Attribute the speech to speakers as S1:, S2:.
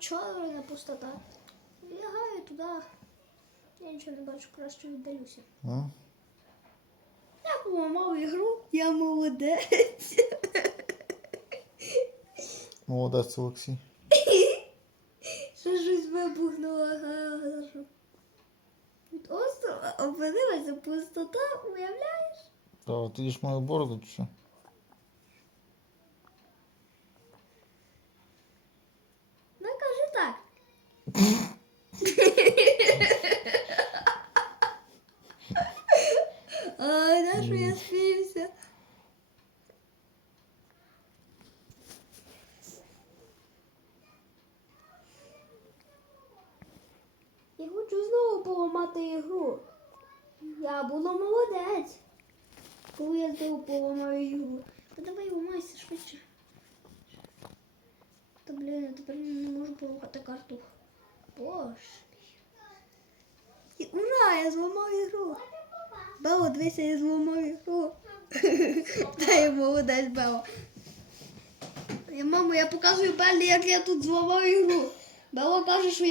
S1: чорна пустота. Лягаю туди. Я нічого не бачу, краще віддалюся.
S2: А?
S1: Я поламав ігру, я молодець.
S2: Молодець, Олексій.
S1: Що щось вибухнуло. Від острова опинилася пустота, уявляєш?
S2: Та, ти їш мою бороду чи що?
S1: Ай, на що я співся? Я хочу знову поламати ігру. Я була молодець. Коли я знову поламаю ігру. Та давай ламайся швидше. Та блін, тепер не ура, я зламав ігру. Бело, дивися, я зламав ігру. Та йому молодець, Бело. Мамо, я показую Беллі, як я тут зламав ігру. Бело каже, що